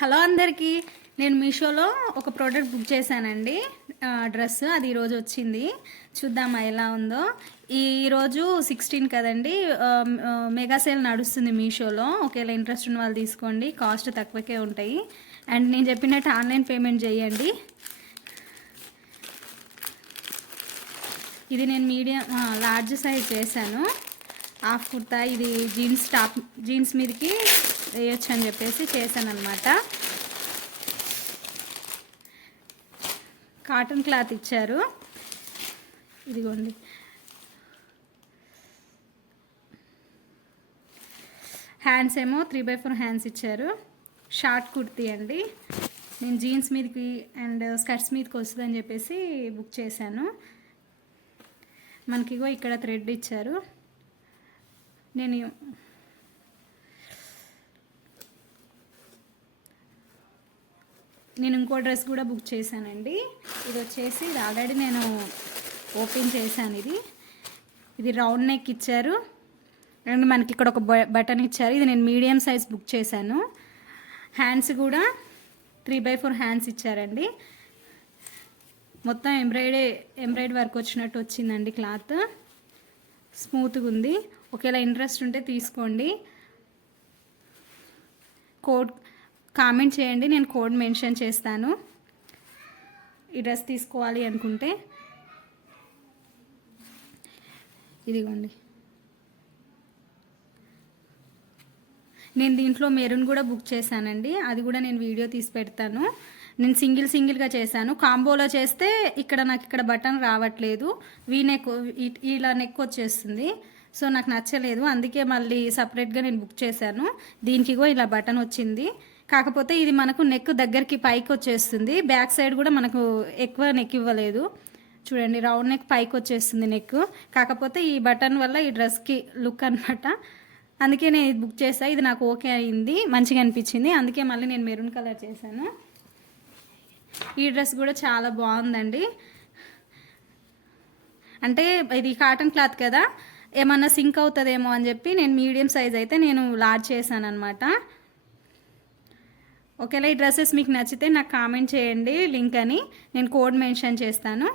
Hello అందరికీ, నేను మీషోలో ఒక ప్రోడక్ట్ బుక్ చేశానండి. డ్రెస్ అది ఈరోజు వచ్చింది. చూద్దామా ఎలా ఉందో. ఈరోజు 16 కదండి. మెగా సేల్ నడుస్తుంది మీషోలో. ఒకవేళ ఇంట్రెస్ట్ ఉన్న వాళ్ళు తీసుకోండి, కాస్ట్ తక్కువకే ఉంటాయి. అండ్ నేను చెప్పినట్టు ఆన్లైన్ పేమెంట్ చేయండి. ఇది నేను మీడియం లార్జ్ సైజ్ చేశాను. హాఫ్ కుర్తా, ఇది జీన్స్ మీదకి వేయొచ్చు అని చెప్పేసి చేశాను అనమాట. కాటన్ క్లాత్ ఇచ్చారు, ఇదిగోండి. హ్యాండ్స్ ఏమో 3/4 హ్యాండ్స్ ఇచ్చారు. షార్ట్ కుర్తీ అండి. నేను జీన్స్ మీదకి అండ్ స్కర్ట్స్ మీదకి వస్తుందని చెప్పేసి బుక్ చేశాను. మనకి ఇక్కడ థ్రెడ్ ఇచ్చారు. నేను ఇంకో డ్రెస్ కూడా బుక్ చేశానండి. ఇది వచ్చేసి ఆల్రెడీ నేను ఓపెన్ చేశాను. ఇది రౌండ్ నెక్ ఇచ్చారు అండ్ మనకి ఇక్కడ ఒక బటన్ ఇచ్చారు. ఇది నేను మీడియం సైజ్ బుక్ చేశాను. హ్యాండ్స్ కూడా 3/4 హ్యాండ్స్ ఇచ్చారండి. మొత్తం ఎంబ్రాయిడరీ వర్క్ వచ్చినట్టు వచ్చిందండి. క్లాత్ స్మూత్గా ఉంది. ఒకవేళ ఇంట్రెస్ట్ ఉంటే తీసుకోండి. కోడ్ కామెంట్ చేయండి, నేను కోడ్ మెన్షన్ చేస్తాను. ఈ డ్రెస్ తీసుకోవాలి అనుకుంటే ఇదిగోండి. నేను దీంట్లో మెరూన్ కూడా బుక్ చేశానండి. అది కూడా నేను వీడియో తీసి పెడతాను. నేను సింగిల్గా చేశాను. కాంబోలో చేస్తే నాకు ఇక్కడ బటన్ రావట్లేదు. నెక్ ఇలా నెక్ వచ్చేస్తుంది. సో నాకు నచ్చలేదు, అందుకే మళ్ళీ సపరేట్గా నేను బుక్ చేశాను. దీనికి ఇలా బటన్ వచ్చింది. కాకపోతే ఇది మనకు నెక్ దగ్గరికి పైకి వచ్చేస్తుంది. బ్యాక్ సైడ్ కూడా మనకు ఎక్కువ నెక్ ఇవ్వలేదు. చూడండి, రౌండ్ నెక్ పైకి వచ్చేస్తుంది నెక్. కాకపోతే ఈ బటన్ వల్ల ఈ డ్రెస్కి లుక్ అనమాట. అందుకే నేను ఇది బుక్ చేశాను. ఇది నాకు ఓకే అయింది, మంచిగా అనిపించింది. అందుకే మళ్ళీ నేను మెరూన్ కలర్ చేశాను. ఈ డ్రెస్ కూడా చాలా బాగుందండి. అంటే ఇది కాటన్ క్లాత్ కదా, ఏమన్నా సింక్ అవుతుందేమో అని చెప్పి నేను మీడియం సైజ్ అయితే నేను లార్జ్ చేశాను అనమాట. ఒకవేళ ఈ డ్రెస్సెస్ మీకు నచ్చితే నాకు కామెంట్ చేయండి, లింక్ అని నేను కోడ్ మెన్షన్ చేస్తాను.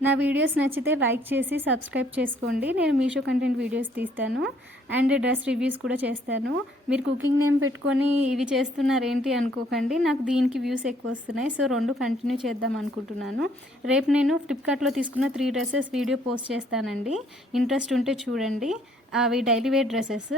నా వీడియోస్ నచ్చితే లైక్ చేసి సబ్స్క్రైబ్ చేసుకోండి. నేను మీషో కంటెంట్ వీడియోస్ తీస్తాను అండ్ డ్రెస్ రివ్యూస్ కూడా చేస్తాను. మీరు కుకింగ్ నేమ్ పెట్టుకొని ఇవి చేస్తున్నారు ఏంటి అనుకోకండి, నాకు దీనికి వ్యూస్ ఎక్కువ వస్తున్నాయి. సో 2 కంటిన్యూ చేద్దాం అనుకుంటున్నాను. రేపు నేను ఫ్లిప్కార్ట్లో తీసుకున్న 3 డ్రెస్సెస్ వీడియో పోస్ట్ చేస్తానండి. ఇంట్రెస్ట్ ఉంటే చూడండి. అవి డైలీ వేర్ డ్రెస్సెస్.